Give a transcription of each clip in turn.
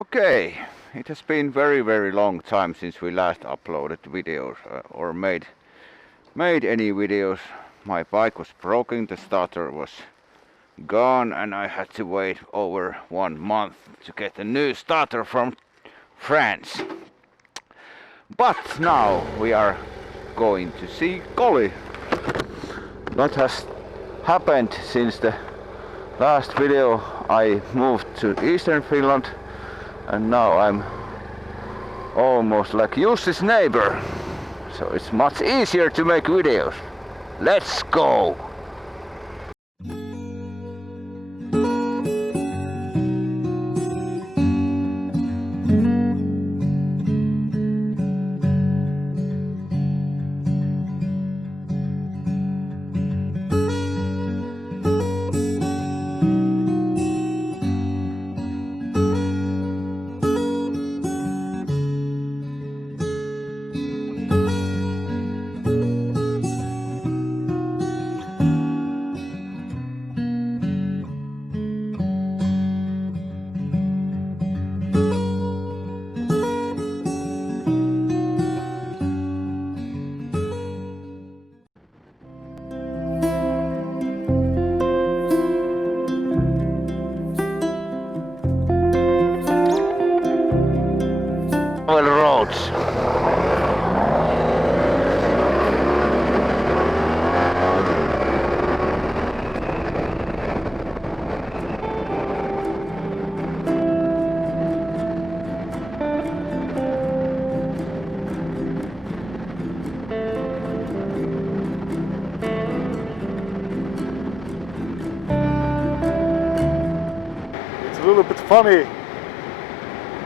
Okay, it has been very long time since we last uploaded videos or made any videos. My bike was broken, the starter was gone, and I had to wait over 1 month to get a new starter from France. But now we are going to see Koli. What has happened since the last video? I moved to Eastern Finland and now I'm almost like Jussi's neighbor, so it's much easier to make videos. Let's go! Roads. It's a little bit funny.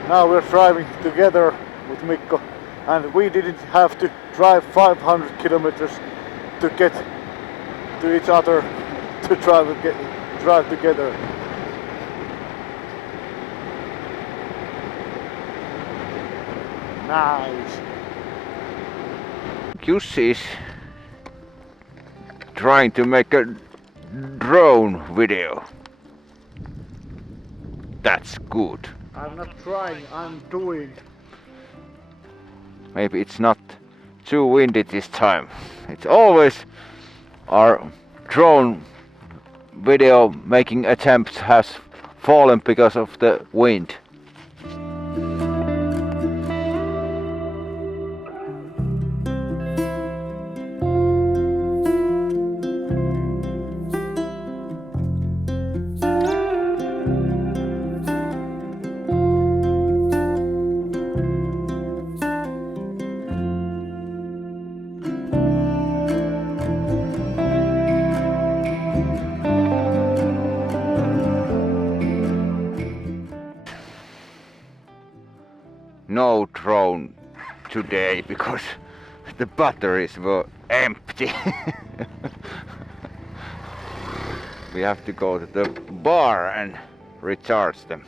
Now we're driving together with Mikko, and we didn't have to drive 500 kilometers to get to each other to drive together. Nice. Jussi is trying to make a drone video. That's good. I'm not trying, I'm doing. Maybe it's not too windy this time. It's always our drone video making attempts has fallen because of the wind. No drone today because the batteries were empty. We have to go to the bar and recharge them.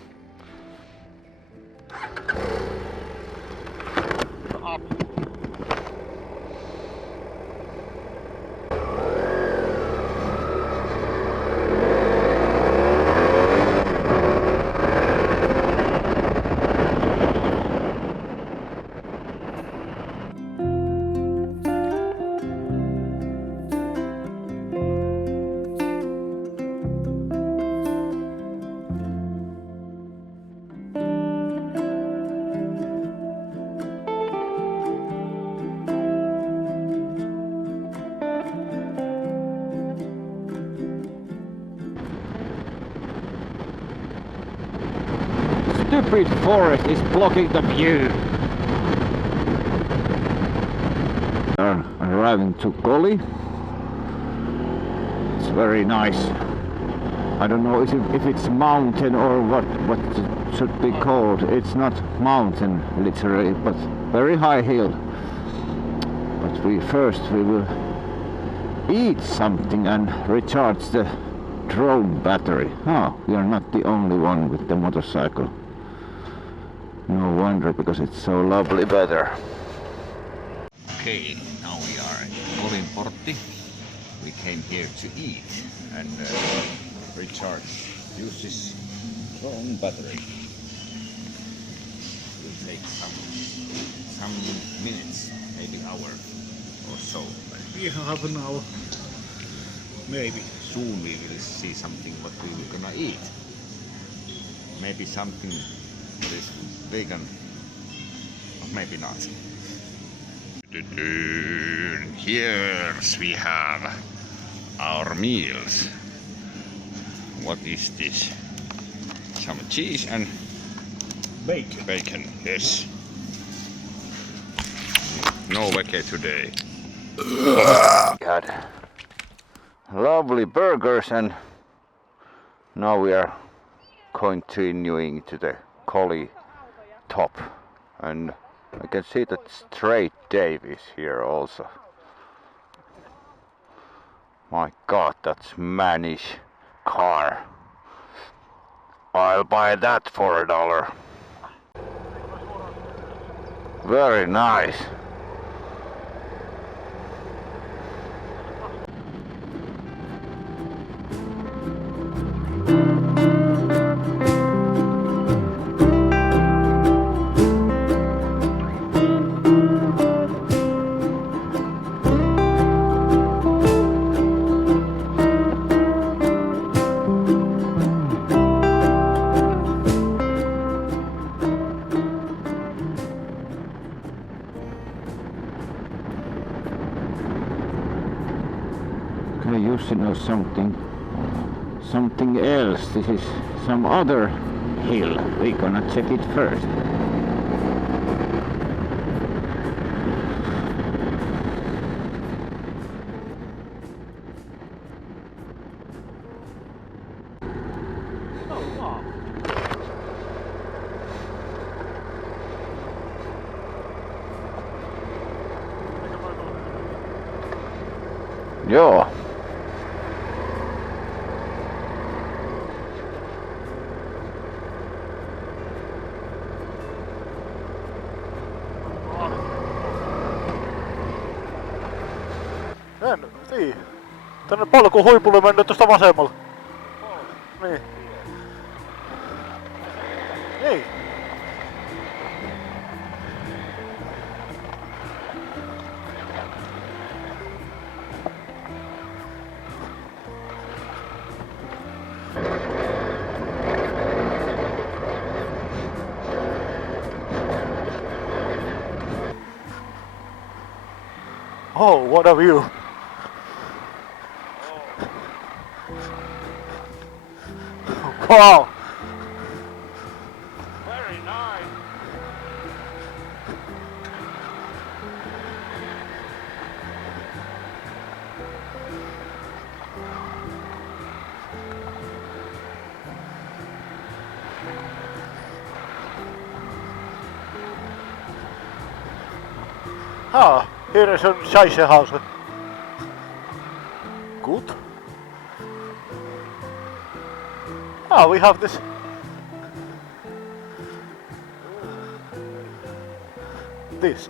Up. Stupid forest is blocking the view. We are arriving to Koli. It's very nice. I don't know if it's mountain or what it should be called. It's not mountain literally, but very high hill. But we will eat something and recharge the drone battery. Oh, we are not the only one with the motorcycle. No wonder, because it's so lovely weather. Okay, now we are at Kolin Portti. We came here to eat and recharge Jussi's drone battery. take some minutes, maybe hour or so. But Yeah, half an hour. Maybe. soon we will see something what we were gonna eat. Maybe something that is vegan, or maybe not. Here we have our meals. What is this? Some cheese and Bacon. bacon, yes. No veggie today. Got lovely burgers, and now we are continuing to the Koli top, and I can see that Straight Dave is here also. My god, that's manish car. I'll buy that for $1. Very nice. Jussi knows something else. This is some other hill. We're gonna check it first. Oh, wow. Joo. Niin. Tänne polku huipulle mennä tuosta vasemmalla. Niin. Niin. Oh, what a view! Wow! Very nice. Ah, here is a Scheisse house. Good. Ah, we have this. This.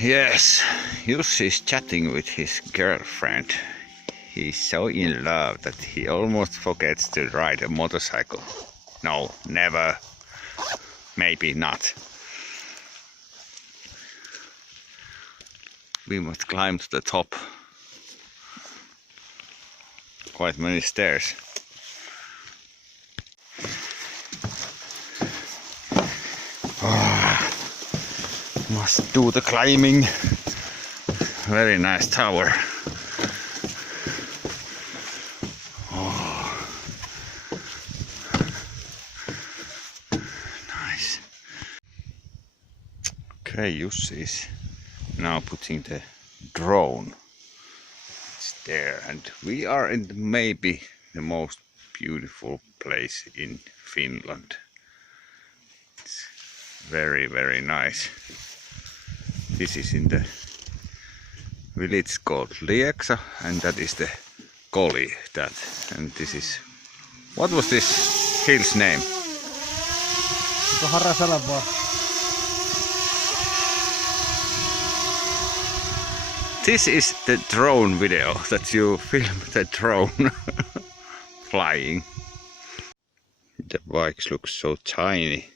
Yes, Jussi is chatting with his girlfriend. He's so in love that he almost forgets to ride a motorcycle. No, never. Maybe not. We must climb to the top. Quite many stairs. Must do the climbing. Very nice tower. Oh. Nice. Okay, Jussi is now putting the drone. It's there, and we are in maybe the most beautiful place in Finland. It's very, very nice. This is in the village called Lieksa, and that is the Koli. And this is, what was this hill's name? Räsävaara. This is the drone video that you film the drone flying. The bikes look so tiny.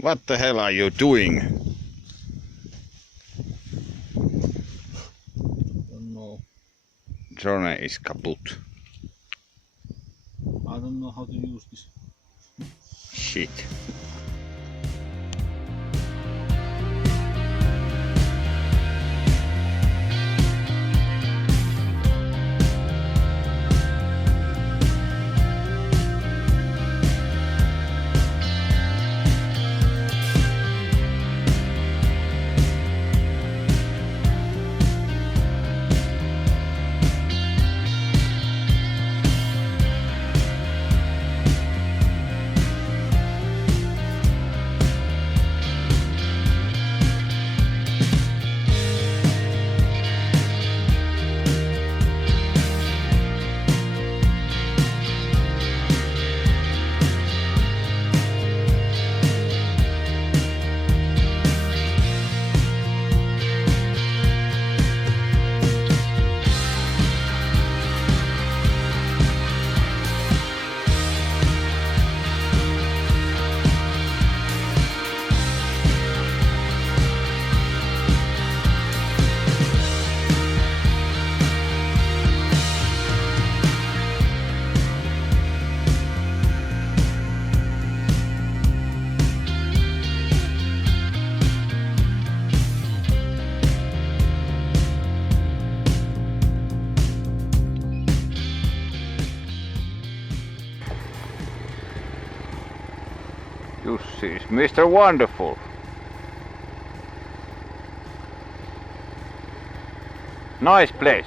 What the hell are you doing? Don't know. Drone is kaput. I don't know how to use this. Shit. Jussi is Mr. Wonderful. Nice place.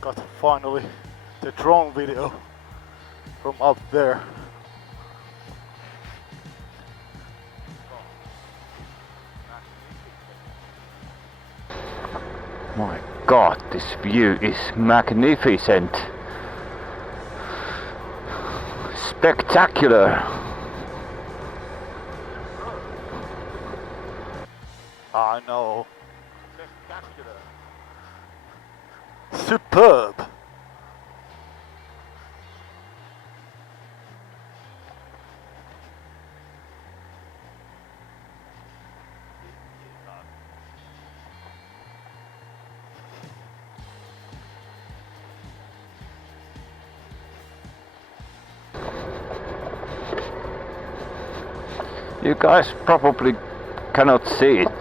Got finally the drone video from up there. My God, this view is magnificent. Spectacular. I know. Spectacular. Superb. You guys probably cannot see it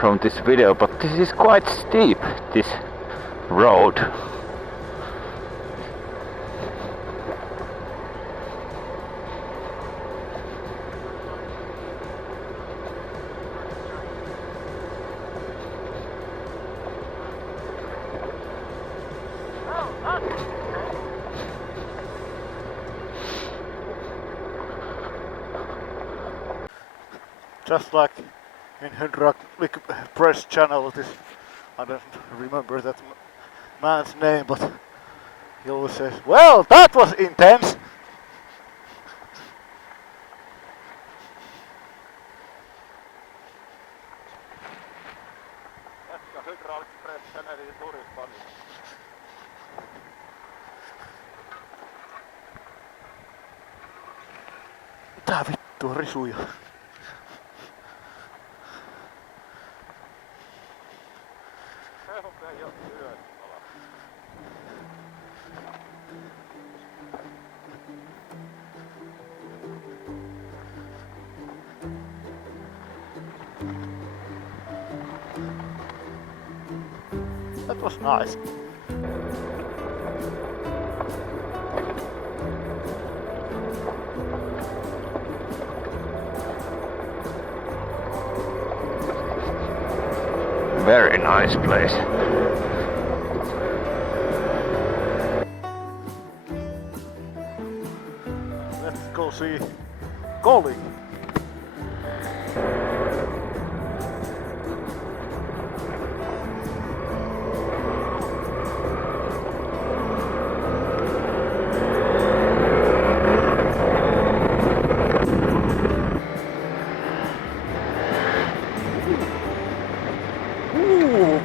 from this video, but this is quite steep, this road. Just like in Henrik Press channel, this, I don't remember that man's name, but he always says, well, that was intense. Mitä vittua risuja? That was nice. Very nice place. go see Koli.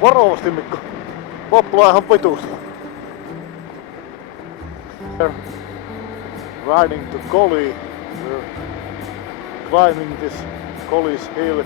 Varovasti Mikko. Loppua ihan vitusti. Riding to Koli. We're climbing this Koli's hill.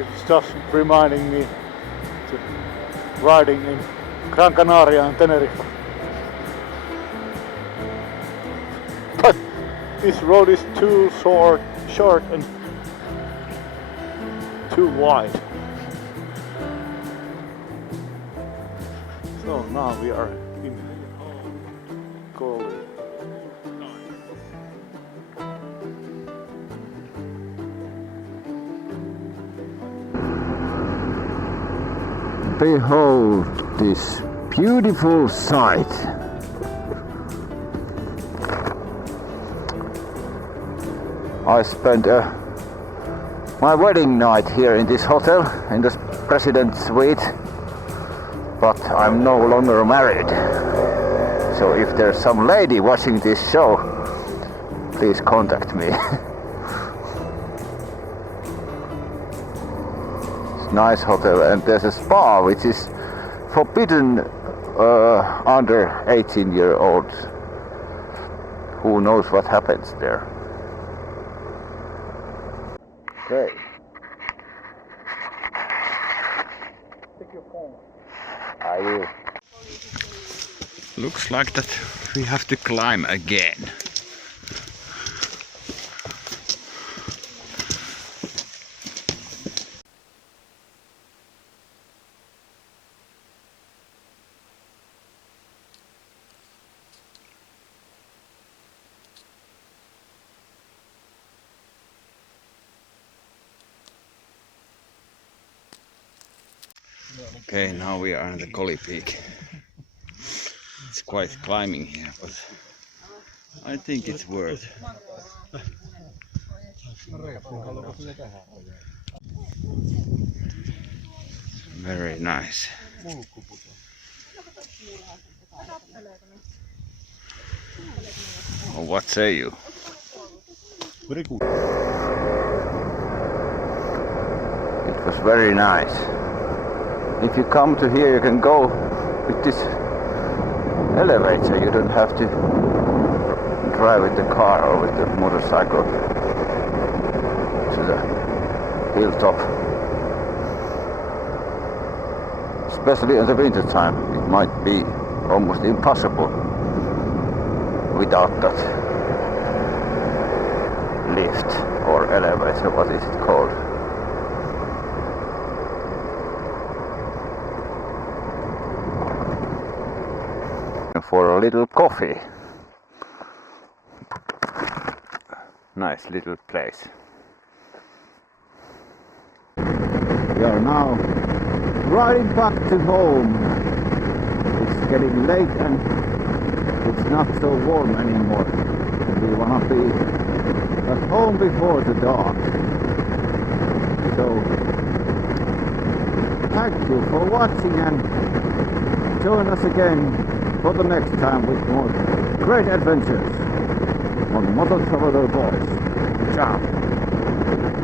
It's just reminding me to riding in Gran Canaria and Tenerife. But this road is too short and too wide. So now we are in Koli. Behold this beautiful sight. I spent my wedding night here in this hotel, in the President's Suite, but I'm no longer married. So if there's some lady watching this show, please contact me. Nice hotel, and there's a spa which is forbidden under 18-year-olds. Who knows what happens there? Okay. Take your phone. I will. Looks like that we have to climb again. Okay, now we are on the Koli peak. It's quite climbing here, but I think it's worth. Very nice. Well, what say you? It was very nice. If you come to here, you can go with this elevator. You don't have to drive with the car or with the motorcycle to the hilltop. Especially in the winter time, it might be almost impossible without that lift or elevator. What is it called? For a little coffee. Nice little place. We are now riding back to home. It's getting late and it's not so warm anymore. We want to be at home before the dark. So thank you for watching and join us again for the next time with more great adventures on Motor Traveler Boys. Ciao!